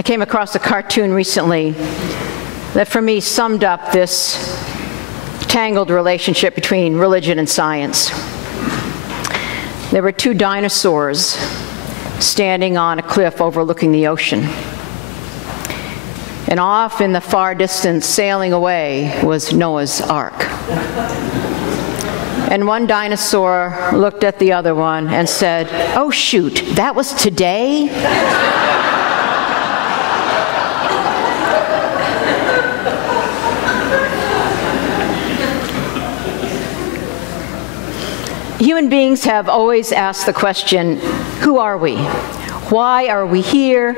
I came across a cartoon recently that for me summed up this tangled relationship between religion and science. There were two dinosaurs standing on a cliff overlooking the ocean. And off in the far distance, sailing away, was Noah's Ark. And one dinosaur looked at the other one and said, "Oh shoot, that was today?" Human beings have always asked the question, who are we? Why are we here?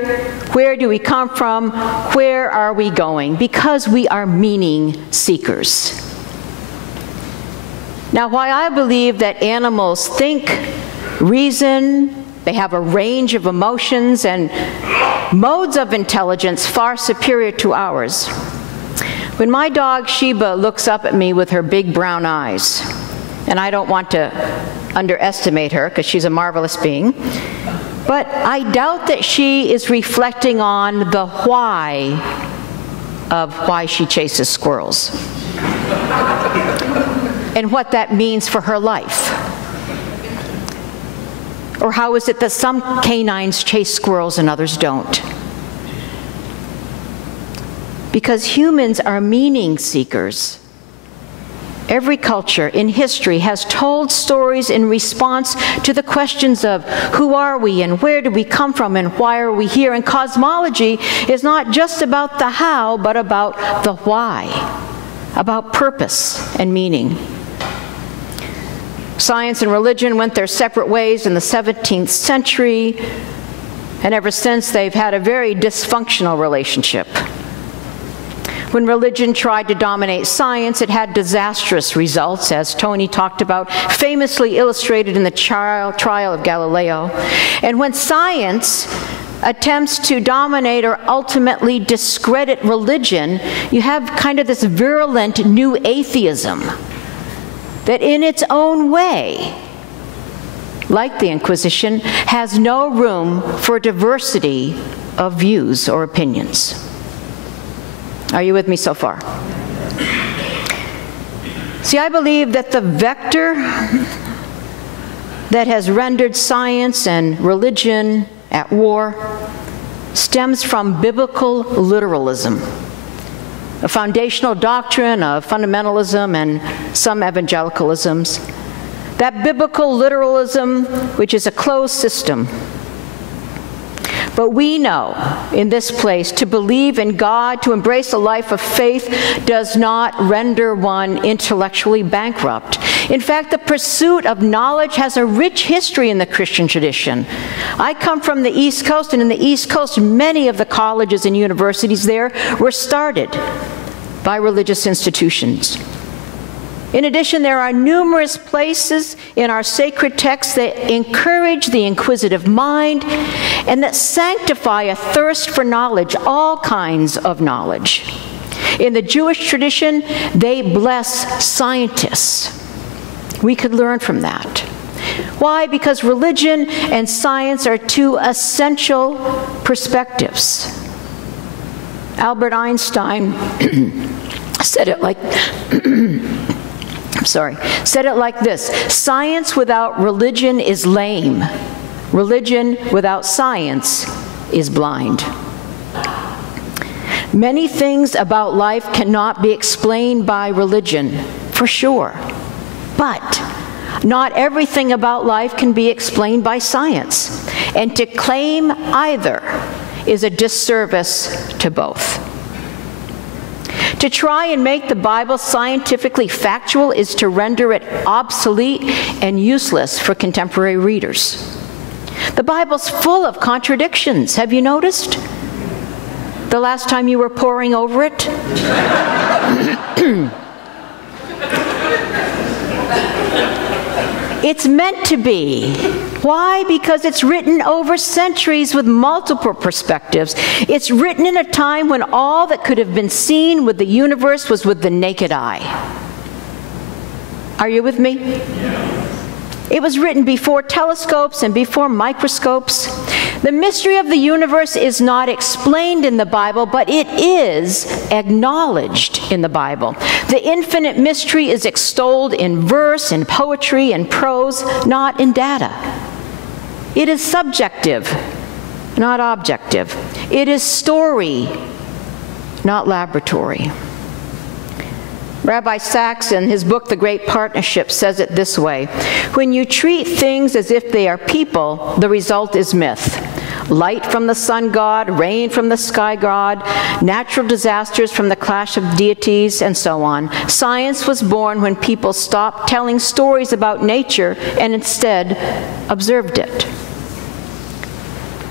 Where do we come from? Where are we going? Because we are meaning seekers. Now, while I believe that animals think, reason, they have a range of emotions and modes of intelligence far superior to ours, when my dog Sheba looks up at me with her big brown eyes, and I don't want to underestimate her because she's a marvelous being, but I doubt that she is reflecting on the why of why she chases squirrels and what that means for her life. Or how is it that some canines chase squirrels and others don't? Because humans are meaning seekers. Every culture in history has told stories in response to the questions of who are we and where do we come from and why are we here? And cosmology is not just about the how, but about the why, about purpose and meaning. Science and religion went their separate ways in the 17th century, and ever since they've had a very dysfunctional relationship. When religion tried to dominate science, it had disastrous results, as Tony talked about, famously illustrated in the trial of Galileo. And when science attempts to dominate or ultimately discredit religion, you have kind of this virulent new atheism that in its own way, like the Inquisition, has no room for diversity of views or opinions. Are you with me so far? See, I believe that the vector that has rendered science and religion at war stems from biblical literalism, a foundational doctrine of fundamentalism and some evangelicalisms. That biblical literalism, which is a closed system. But we know in this place to believe in God, to embrace a life of faith, does not render one intellectually bankrupt. In fact, the pursuit of knowledge has a rich history in the Christian tradition. I come from the East Coast, and in the East Coast, many of the colleges and universities there were started by religious institutions. In addition, there are numerous places in our sacred texts that encourage the inquisitive mind and that sanctify a thirst for knowledge, all kinds of knowledge. In the Jewish tradition, they bless scientists. We could learn from that. Why? Because religion and science are two essential perspectives. Albert Einstein said it like said it like this: science without religion is lame. Religion without science is blind. Many things about life cannot be explained by religion, for sure. But not everything about life can be explained by science. And to claim either is a disservice to both. To try and make the Bible scientifically factual is to render it obsolete and useless for contemporary readers. The Bible's full of contradictions. Have you noticed? The last time you were poring over it? It's meant to be. Why? Because it's written over centuries with multiple perspectives. It's written in a time when all that could have been seen with the universe was with the naked eye. Are you with me? It was written before telescopes and before microscopes. The mystery of the universe is not explained in the Bible, but it is acknowledged in the Bible. The infinite mystery is extolled in verse, in poetry, in prose, not in data. It is subjective, not objective. It is story, not laboratory. Rabbi Sachs, in his book, The Great Partnership, says it this way: when you treat things as if they are people, the result is myth. Light from the sun god, rain from the sky god, natural disasters from the clash of deities, and so on. Science was born when people stopped telling stories about nature and instead observed it.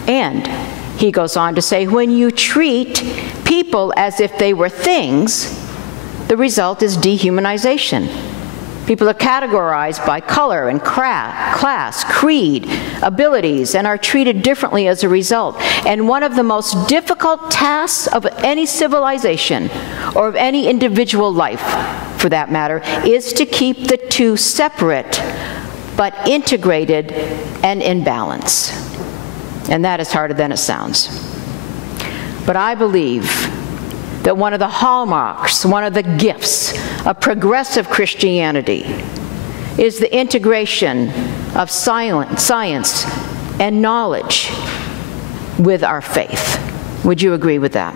And he goes on to say, when you treat people as if they were things, the result is dehumanization. People are categorized by color and class, creed, abilities, and are treated differently as a result. And one of the most difficult tasks of any civilization, or of any individual life, for that matter, is to keep the two separate, but integrated and in balance. And that is harder than it sounds. But I believe that one of the hallmarks, one of the gifts of progressive Christianity is the integration of science and knowledge with our faith. Would you agree with that?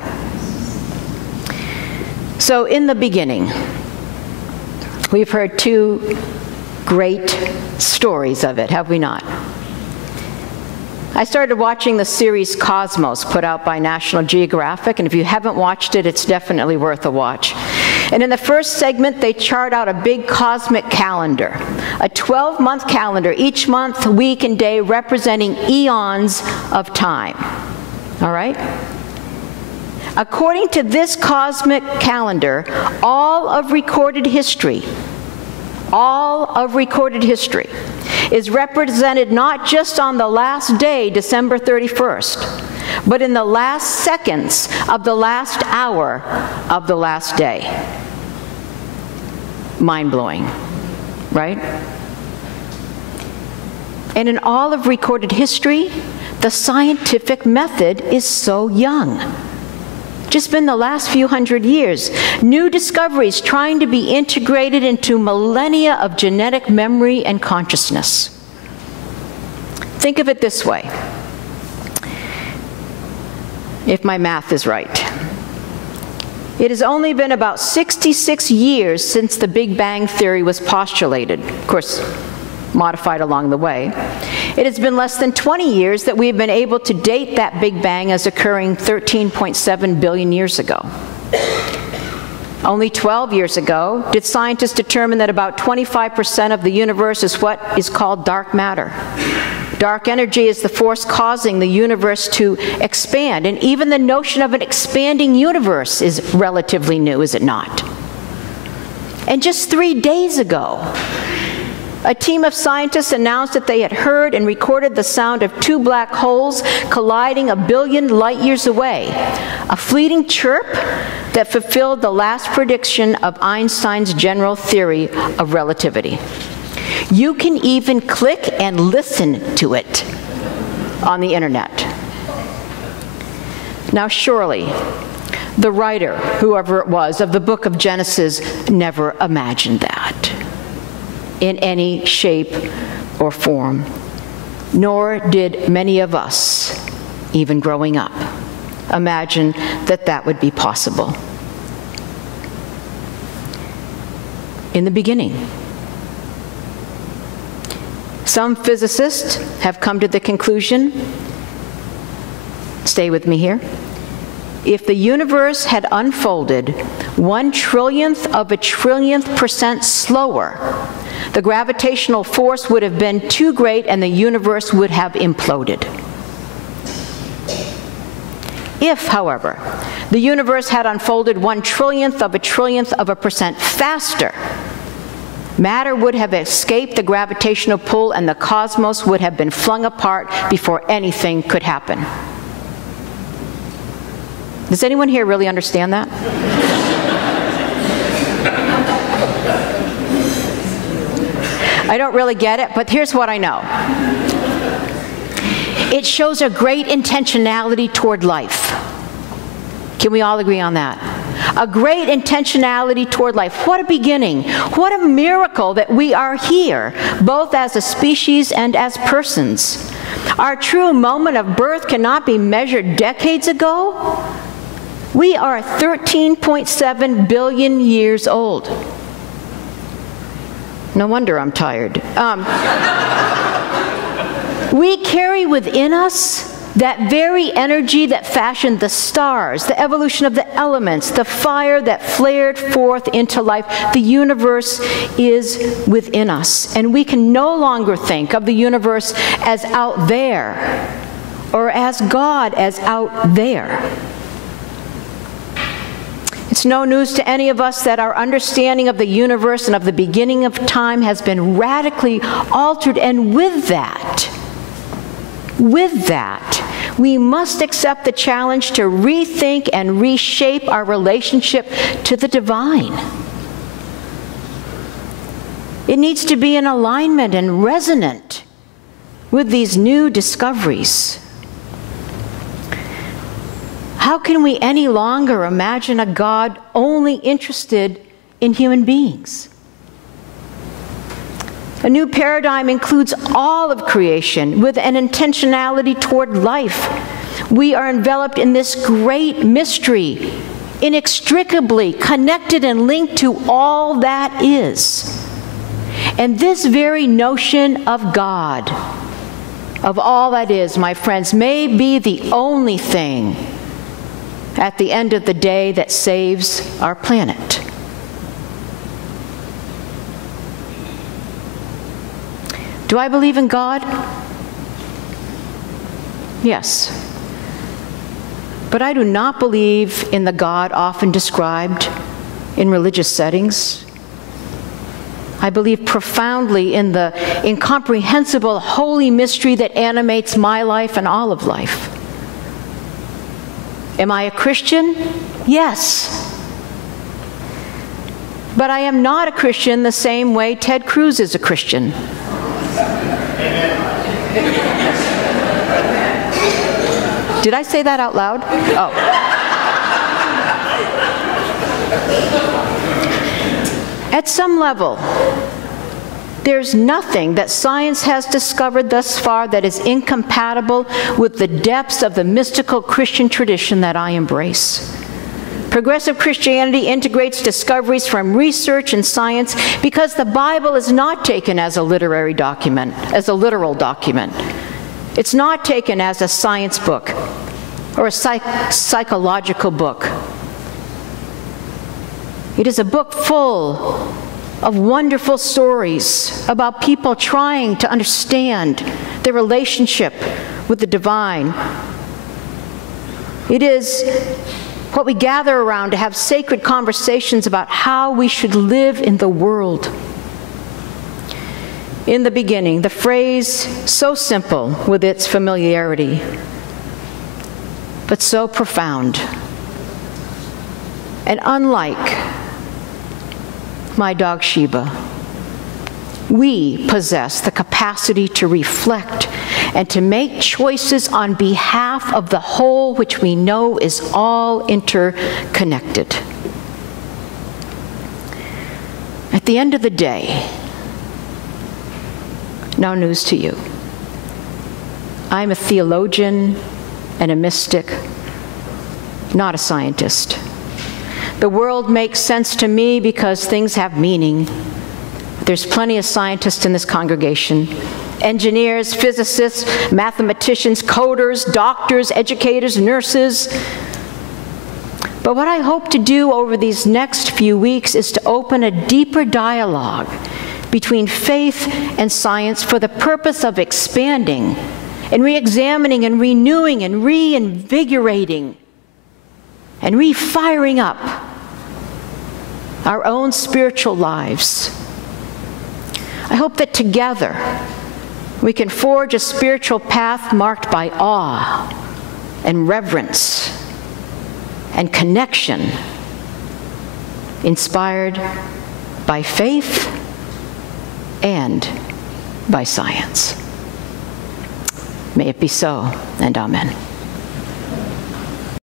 So in the beginning, we've heard two great stories of it, have we not? I started watching the series Cosmos, put out by National Geographic, and if you haven't watched it, it's definitely worth a watch. And in the first segment, they chart out a big cosmic calendar, a 12-month calendar, each month, week, and day representing eons of time. All right? According to this cosmic calendar, all of recorded history is represented not just on the last day, December 31st, but in the last seconds of the last hour of the last day. Mind-blowing, right? And in all of recorded history, the scientific method is so young. Just been the last few hundred years. New discoveries trying to be integrated into millennia of genetic memory and consciousness. Think of it this way, if my math is right. It has only been about 66 years since the Big Bang theory was postulated. Of course, modified along the way. It has been less than 20 years that we have been able to date that Big Bang as occurring 13.7 billion years ago. Only 12 years ago did scientists determine that about 25% of the universe is what is called dark matter. Dark energy is the force causing the universe to expand, and even the notion of an expanding universe is relatively new, is it not? And just 3 days ago, a team of scientists announced that they had heard and recorded the sound of two black holes colliding 1 billion light years away, a fleeting chirp that fulfilled the last prediction of Einstein's general theory of relativity. You can even click and listen to it on the internet. Now surely, the writer, whoever it was, of the book of Genesis never imagined that in any shape or form, nor did many of us, even growing up, imagine that that would be possible. In the beginning, some physicists have come to the conclusion, stay with me here, if the universe had unfolded 1/1,000,000,000 of a trillionth % slower, the gravitational force would have been too great and the universe would have imploded. If, however, the universe had unfolded 1/1,000,000,000 of a trillionth of a % faster, matter would have escaped the gravitational pull and the cosmos would have been flung apart before anything could happen. Does anyone here really understand that? I don't really get it, but here's what I know. It shows a great intentionality toward life. Can we all agree on that? A great intentionality toward life. What a beginning. What a miracle that we are here, both as a species and as persons. Our true moment of birth cannot be measured decades ago. We are 13.7 billion years old. No wonder I'm tired. We carry within us that very energy that fashioned the stars, the evolution of the elements, the fire that flared forth into life. The universe is within us, and we can no longer think of the universe as out there or as God as out there. It's no news to any of us that our understanding of the universe and of the beginning of time has been radically altered, and with that, we must accept the challenge to rethink and reshape our relationship to the divine. It needs to be in alignment and resonant with these new discoveries. How can we any longer imagine a God only interested in human beings? A new paradigm includes all of creation with an intentionality toward life. We are enveloped in this great mystery, inextricably connected and linked to all that is. And this very notion of God, of all that is, my friends, may be the only thing at the end of the day that saves our planet. Do I believe in God? Yes. But I do not believe in the God often described in religious settings. I believe profoundly in the incomprehensible holy mystery that animates my life and all of life. Am I a Christian? Yes. But I am not a Christian the same way Ted Cruz is a Christian. Did I say that out loud? Oh. At some level, there's nothing that science has discovered thus far that is incompatible with the depths of the mystical Christian tradition that I embrace. Progressive Christianity integrates discoveries from research and science because the Bible is not taken as a literary document, as a literal document. It's not taken as a science book or a psychological book. It is a book full of wonderful stories about people trying to understand their relationship with the divine. It is what we gather around to have sacred conversations about how we should live in the world. In the beginning, the phrase, so simple with its familiarity, but so profound. And unlike my dog Sheba, we possess the capacity to reflect and to make choices on behalf of the whole, which we know is all interconnected. At the end of the day, no news to you. I'm a theologian and a mystic, not a scientist. The world makes sense to me because things have meaning. There's plenty of scientists in this congregation. Engineers, physicists, mathematicians, coders, doctors, educators, nurses. But what I hope to do over these next few weeks is to open a deeper dialogue between faith and science for the purpose of expanding and re-examining and renewing and reinvigorating and re-firing up our own spiritual lives. I hope that together we can forge a spiritual path marked by awe and reverence and connection, inspired by faith and by science. May it be so, and amen.